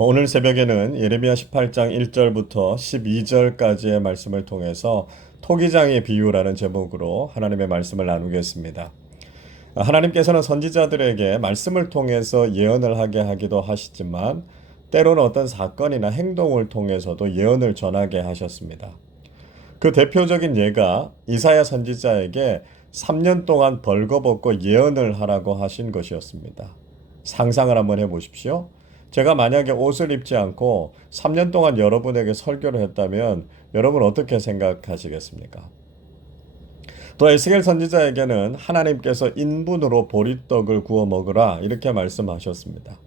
오늘 새벽에는 예레미야 18장 1절부터 12절까지의 말씀을 통해서 토기장의 비유라는 제목으로 하나님의 말씀을 나누겠습니다. 하나님께서는 선지자들에게 말씀을 통해서 예언을 하게 하기도 하시지만 때로는 어떤 사건이나 행동을 통해서도 예언을 전하게 하셨습니다. 그 대표적인 예가 이사야 선지자에게 3년 동안 벌거벗고 예언을 하라고 하신 것이었습니다. 상상을 한번 해보십시오. 제가 만약에 옷을 입지 않고 3년 동안 여러분에게 설교를 했다면 여러분 어떻게 생각하시겠습니까? 또 에스겔 선지자에게는 하나님께서 인분으로 보리떡을 구워 먹으라 이렇게 말씀하셨습니다.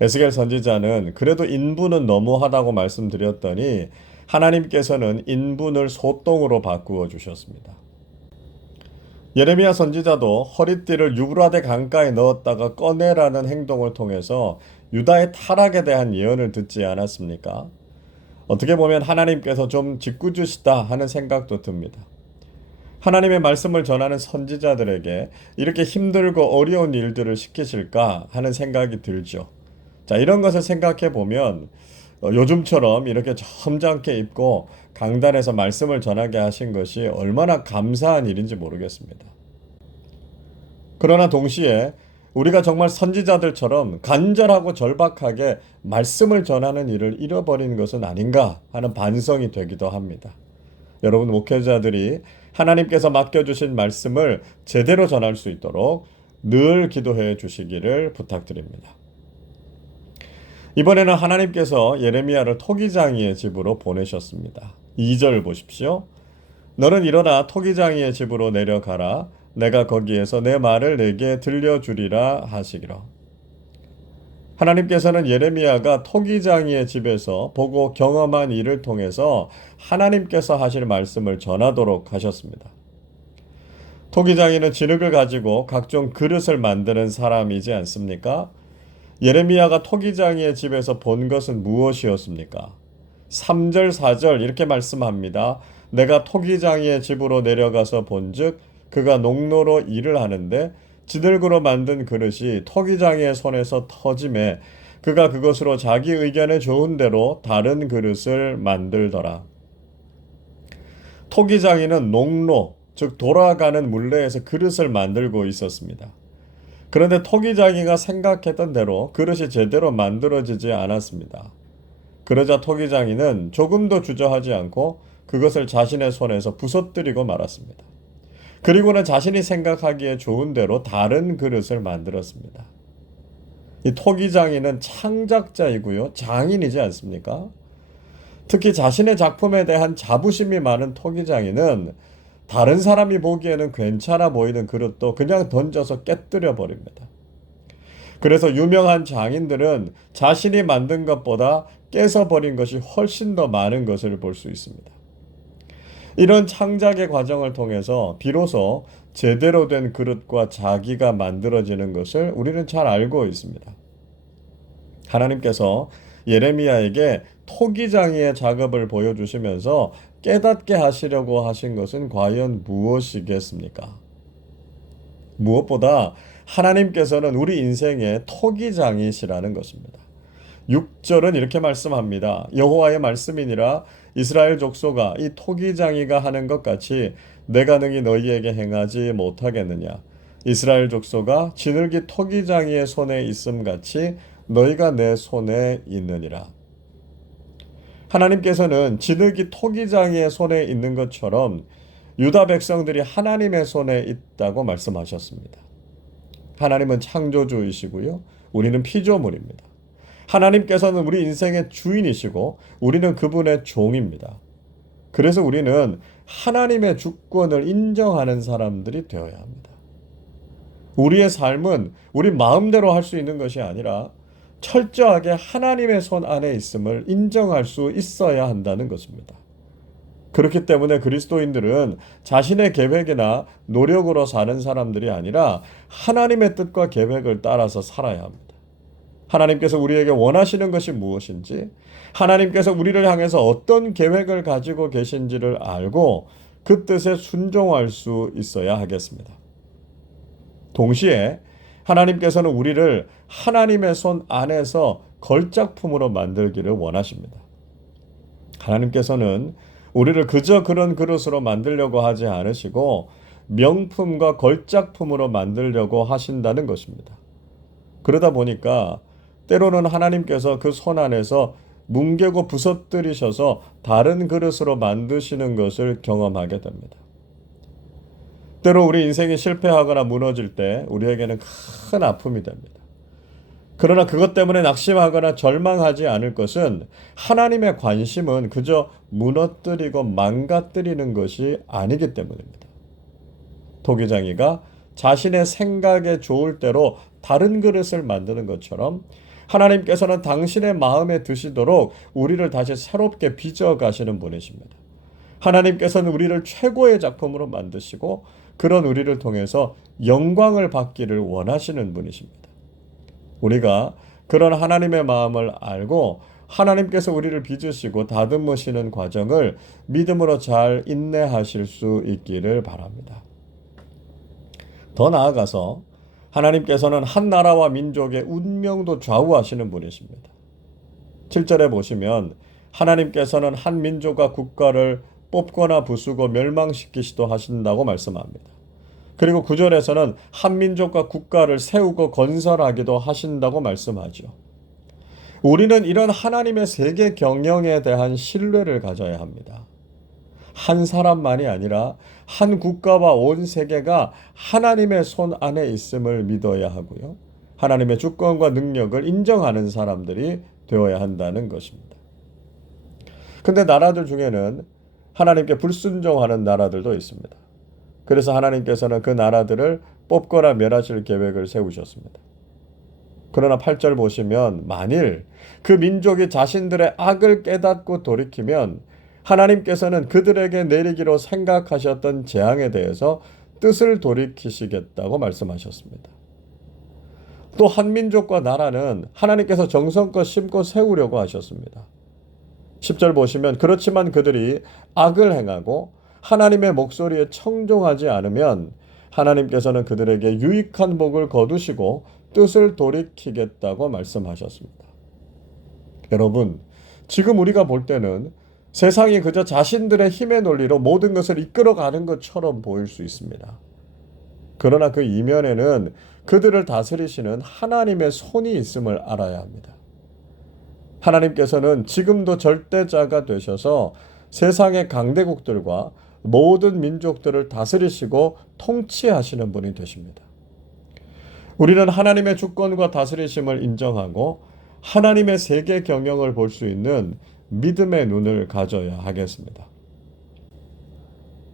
에스겔 선지자는 그래도 인분은 너무하다고 말씀드렸더니 하나님께서는 인분을 소똥으로 바꾸어 주셨습니다. 예레미야 선지자도 허리띠를 유브라데 강가에 넣었다가 꺼내라는 행동을 통해서 유다의 타락에 대한 예언을 듣지 않았습니까? 어떻게 보면 하나님께서 좀 짓궂으시다 하는 생각도 듭니다. 하나님의 말씀을 전하는 선지자들에게 이렇게 힘들고 어려운 일들을 시키실까 하는 생각이 들죠. 자, 이런 것을 생각해 보면 요즘처럼 이렇게 점잖게 입고 강단에서 말씀을 전하게 하신 것이 얼마나 감사한 일인지 모르겠습니다. 그러나 동시에 우리가 정말 선지자들처럼 간절하고 절박하게 말씀을 전하는 일을 잃어버린 것은 아닌가 하는 반성이 되기도 합니다. 여러분 목회자들이 하나님께서 맡겨주신 말씀을 제대로 전할 수 있도록 늘 기도해 주시기를 부탁드립니다. 이번에는 하나님께서 예레미야를 토기장이의 집으로 보내셨습니다. 2절 보십시오. 너는 일어나 토기장이의 집으로 내려가라. 내가 거기에서 내 말을 내게 들려주리라 하시기로. 하나님께서는 예레미야가 토기장이의 집에서 보고 경험한 일을 통해서 하나님께서 하실 말씀을 전하도록 하셨습니다. 토기장이는 진흙을 가지고 각종 그릇을 만드는 사람이지 않습니까? 예레미야가 토기장이의 집에서 본 것은 무엇이었습니까? 3절, 4절 이렇게 말씀합니다. 내가 토기장이의 집으로 내려가서 본즉 그가 농로로 일을 하는데 진흙으로 만든 그릇이 토기장이의 손에서 터짐에 그가 그것으로 자기 의견에 좋은 대로 다른 그릇을 만들더라. 토기장이는 농로, 즉 돌아가는 물레에서 그릇을 만들고 있었습니다. 그런데 토기장이가 생각했던 대로 그릇이 제대로 만들어지지 않았습니다. 그러자 토기장이는 조금도 주저하지 않고 그것을 자신의 손에서 부서뜨리고 말았습니다. 그리고는 자신이 생각하기에 좋은 대로 다른 그릇을 만들었습니다. 이 토기장이는 창작자이고요, 장인이지 않습니까? 특히 자신의 작품에 대한 자부심이 많은 토기장이는 다른 사람이 보기에는 괜찮아 보이는 그릇도 그냥 던져서 깨뜨려 버립니다. 그래서 유명한 장인들은 자신이 만든 것보다 깨서 버린 것이 훨씬 더 많은 것을 볼 수 있습니다. 이런 창작의 과정을 통해서 비로소 제대로 된 그릇과 자기가 만들어지는 것을 우리는 잘 알고 있습니다. 하나님께서 예레미야에게 토기장이의 작업을 보여주시면서 깨닫게 하시려고 하신 것은 과연 무엇이겠습니까? 무엇보다 하나님께서는 우리 인생의 토기장이시라는 것입니다. 6절은 이렇게 말씀합니다. 여호와의 말씀이니라 이스라엘 족속아 이 토기장이가 하는 것 같이 내가 능히 너희에게 행하지 못하겠느냐. 이스라엘 족속아 지늘기 토기장이의 손에 있음 같이 너희가 내 손에 있느니라. 하나님께서는 지늘기 토기장이의 손에 있는 것처럼 유다 백성들이 하나님의 손에 있다고 말씀하셨습니다. 하나님은 창조주이시고요. 우리는 피조물입니다. 하나님께서는 우리 인생의 주인이시고 우리는 그분의 종입니다. 그래서 우리는 하나님의 주권을 인정하는 사람들이 되어야 합니다. 우리의 삶은 우리 마음대로 할 수 있는 것이 아니라 철저하게 하나님의 손 안에 있음을 인정할 수 있어야 한다는 것입니다. 그렇기 때문에 그리스도인들은 자신의 계획이나 노력으로 사는 사람들이 아니라 하나님의 뜻과 계획을 따라서 살아야 합니다. 하나님께서 우리에게 원하시는 것이 무엇인지, 하나님께서 우리를 향해서 어떤 계획을 가지고 계신지를 알고 그 뜻에 순종할 수 있어야 하겠습니다. 동시에 하나님께서는 우리를 하나님의 손 안에서 걸작품으로 만들기를 원하십니다. 하나님께서는 우리를 그저 그런 그릇으로 만들려고 하지 않으시고 명품과 걸작품으로 만들려고 하신다는 것입니다. 그러다 보니까 때로는 하나님께서 그 손 안에서 뭉개고 부서뜨리셔서 다른 그릇으로 만드시는 것을 경험하게 됩니다. 때로 우리 인생이 실패하거나 무너질 때 우리에게는 큰 아픔이 됩니다. 그러나 그것 때문에 낙심하거나 절망하지 않을 것은 하나님의 관심은 그저 무너뜨리고 망가뜨리는 것이 아니기 때문입니다. 토기장이가 자신의 생각에 좋을 대로 다른 그릇을 만드는 것처럼 하나님께서는 당신의 마음에 드시도록 우리를 다시 새롭게 빚어 가시는 분이십니다. 하나님께서는 우리를 최고의 작품으로 만드시고 그런 우리를 통해서 영광을 받기를 원하시는 분이십니다. 우리가 그런 하나님의 마음을 알고 하나님께서 우리를 빚으시고 다듬으시는 과정을 믿음으로 잘 인내하실 수 있기를 바랍니다. 더 나아가서 하나님께서는 한 나라와 민족의 운명도 좌우하시는 분이십니다. 7절에 보시면 하나님께서는 한 민족과 국가를 뽑거나 부수고 멸망시키시도 하신다고 말씀합니다. 그리고 9절에서는 한 민족과 국가를 세우고 건설하기도 하신다고 말씀하죠. 우리는 이런 하나님의 세계 경영에 대한 신뢰를 가져야 합니다. 한 사람만이 아니라 한 국가와 온 세계가 하나님의 손 안에 있음을 믿어야 하고요. 하나님의 주권과 능력을 인정하는 사람들이 되어야 한다는 것입니다. 근데 나라들 중에는 하나님께 불순종하는 나라들도 있습니다. 그래서 하나님께서는 그 나라들을 뽑거나 멸하실 계획을 세우셨습니다. 그러나 8절 보시면 만일 그 민족이 자신들의 악을 깨닫고 돌이키면 하나님께서는 그들에게 내리기로 생각하셨던 재앙에 대해서 뜻을 돌이키시겠다고 말씀하셨습니다. 또 한 민족과 나라는 하나님께서 정성껏 심고 세우려고 하셨습니다. 10절 보시면 그렇지만 그들이 악을 행하고 하나님의 목소리에 청종하지 않으면 하나님께서는 그들에게 유익한 복을 거두시고 뜻을 돌이키겠다고 말씀하셨습니다. 여러분, 지금 우리가 볼 때는 세상이 그저 자신들의 힘의 논리로 모든 것을 이끌어가는 것처럼 보일 수 있습니다. 그러나 그 이면에는 그들을 다스리시는 하나님의 손이 있음을 알아야 합니다. 하나님께서는 지금도 절대자가 되셔서 세상의 강대국들과 모든 민족들을 다스리시고 통치하시는 분이 되십니다. 우리는 하나님의 주권과 다스리심을 인정하고 하나님의 세계 경영을 볼 수 있는 믿음의 눈을 가져야 하겠습니다.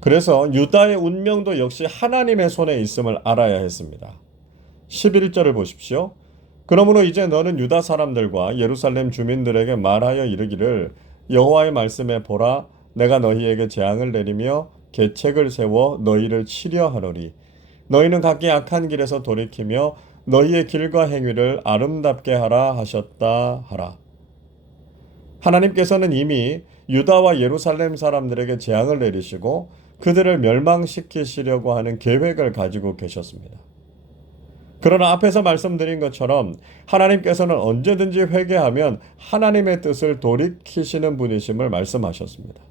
그래서 유다의 운명도 역시 하나님의 손에 있음을 알아야 했습니다. 11절을 보십시오. 그러므로 이제 너는 유다 사람들과 예루살렘 주민들에게 말하여 이르기를 여호와의 말씀에 보라 내가 너희에게 재앙을 내리며 계책을 세워 너희를 치려 하노니 너희는 각기 악한 길에서 돌이키며 너희의 길과 행위를 아름답게 하라 하셨다 하라. 하나님께서는 이미 유다와 예루살렘 사람들에게 재앙을 내리시고 그들을 멸망시키시려고 하는 계획을 가지고 계셨습니다. 그러나 앞에서 말씀드린 것처럼 하나님께서는 언제든지 회개하면 하나님의 뜻을 돌이키시는 분이심을 말씀하셨습니다.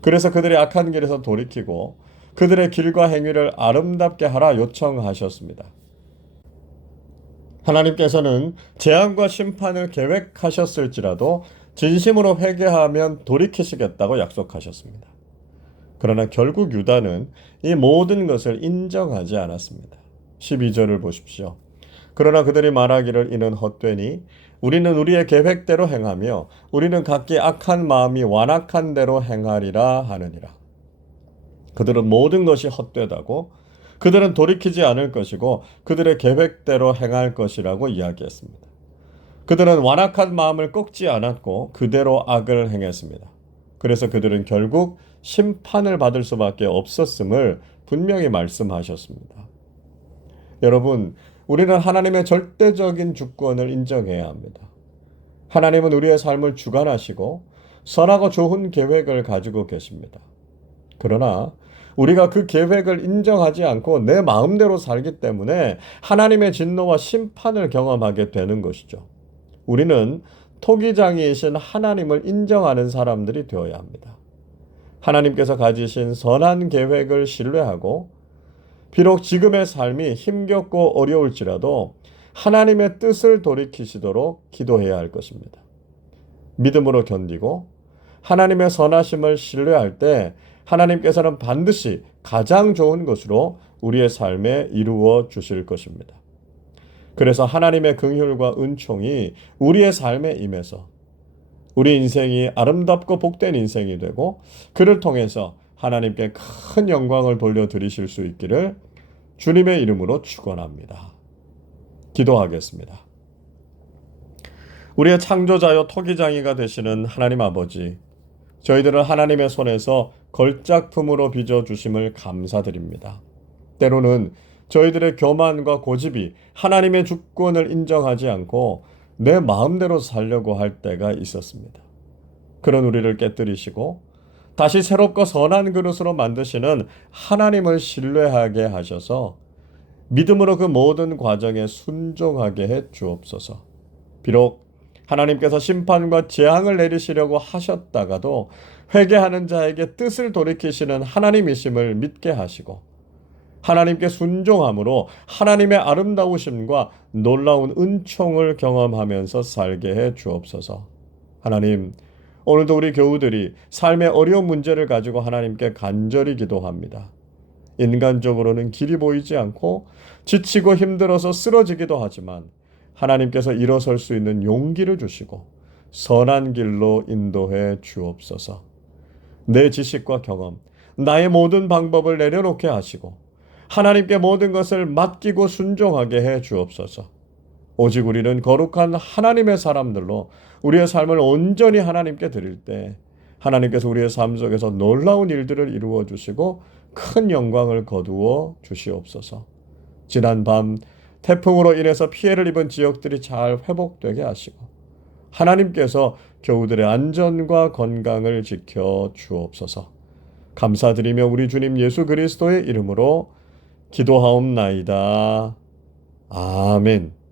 그래서 그들이 악한 길에서 돌이키고 그들의 길과 행위를 아름답게 하라 요청하셨습니다. 하나님께서는 재앙과 심판을 계획하셨을지라도 진심으로 회개하면 돌이키시겠다고 약속하셨습니다. 그러나 결국 유다는 이 모든 것을 인정하지 않았습니다. 12절을 보십시오. 그러나 그들이 말하기를 이는 헛되니 우리는 우리의 계획대로 행하며 우리는 각기 악한 마음이 완악한 대로 행하리라 하느니라. 그들은 모든 것이 헛되다고 그들은 돌이키지 않을 것이고 그들의 계획대로 행할 것이라고 이야기했습니다. 그들은 완악한 마음을 꺾지 않았고 그대로 악을 행했습니다. 그래서 그들은 결국 심판을 받을 수밖에 없었음을 분명히 말씀하셨습니다. 여러분, 우리는 하나님의 절대적인 주권을 인정해야 합니다. 하나님은 우리의 삶을 주관하시고 선하고 좋은 계획을 가지고 계십니다. 그러나 우리가 그 계획을 인정하지 않고 내 마음대로 살기 때문에 하나님의 진노와 심판을 경험하게 되는 것이죠. 우리는 토기장이신 하나님을 인정하는 사람들이 되어야 합니다. 하나님께서 가지신 선한 계획을 신뢰하고 비록 지금의 삶이 힘겹고 어려울지라도 하나님의 뜻을 돌이키시도록 기도해야 할 것입니다. 믿음으로 견디고 하나님의 선하심을 신뢰할 때 하나님께서는 반드시 가장 좋은 것으로 우리의 삶에 이루어 주실 것입니다. 그래서 하나님의 긍휼과 은총이 우리의 삶에 임해서 우리 인생이 아름답고 복된 인생이 되고 그를 통해서 하나님께 큰 영광을 돌려드리실 수 있기를 주님의 이름으로 축원합니다. 기도하겠습니다. 우리의 창조자여 토기장이가 되시는 하나님 아버지, 저희들을 하나님의 손에서 걸작품으로 빚어주심을 감사드립니다. 때로는 저희들의 교만과 고집이 하나님의 주권을 인정하지 않고 내 마음대로 살려고 할 때가 있었습니다. 그런 우리를 깨뜨리시고 다시 새롭고 선한 그릇으로 만드시는 하나님을 신뢰하게 하셔서 믿음으로 그 모든 과정에 순종하게 해 주옵소서. 비록 하나님께서 심판과 재앙을 내리시려고 하셨다가도 회개하는 자에게 뜻을 돌이키시는 하나님이심을 믿게 하시고 하나님께 순종함으로 하나님의 아름다우심과 놀라운 은총을 경험하면서 살게 해 주옵소서. 하나님, 오늘도 우리 교우들이 삶의 어려운 문제를 가지고 하나님께 간절히 기도합니다. 인간적으로는 길이 보이지 않고 지치고 힘들어서 쓰러지기도 하지만 하나님께서 일어설 수 있는 용기를 주시고 선한 길로 인도해 주옵소서. 내 지식과 경험, 나의 모든 방법을 내려놓게 하시고 하나님께 모든 것을 맡기고 순종하게 해 주옵소서. 오직 우리는 거룩한 하나님의 사람들로 우리의 삶을 온전히 하나님께 드릴 때 하나님께서 우리의 삶 속에서 놀라운 일들을 이루어 주시고 큰 영광을 거두어 주시옵소서. 지난 밤 태풍으로 인해서 피해를 입은 지역들이 잘 회복되게 하시고 하나님께서 교우들의 안전과 건강을 지켜 주옵소서. 감사드리며 우리 주님 예수 그리스도의 이름으로 기도하옵나이다. 아멘.